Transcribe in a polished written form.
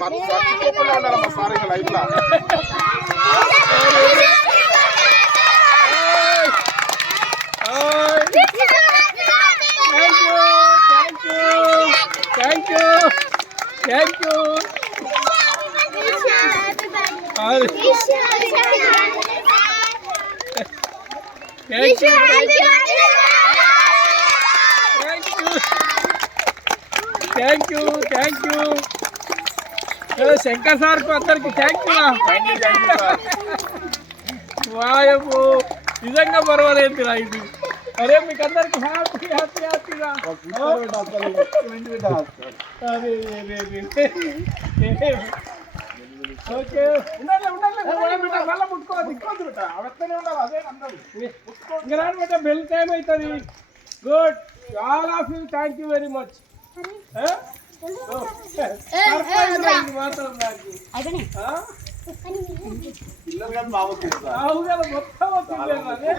మర్చిపోకుండా ఉండాలమ్మా సార్ ఇక లైఫ్ లా. थैंक यू शंकर सार को अंदर की थैंक यू वायबो నిజంగా పర్వాలేదురా ఇది అరే మీకు అందరికి హ్యాపీ హ్యాపీ హ్యాపీగా ఓకే మళ్ళీ ముట్టుకోవద్దు ఇంకోద్దుట అవెత్తనే ఉండాలి అదే అందరూ ఇంకా రాని బిడ్డ బెల్ టైం అవుతుంది good all of you thank you very much మాత్రం నాకు పిల్లలు కానీ బాగుంది మొత్తం వచ్చింది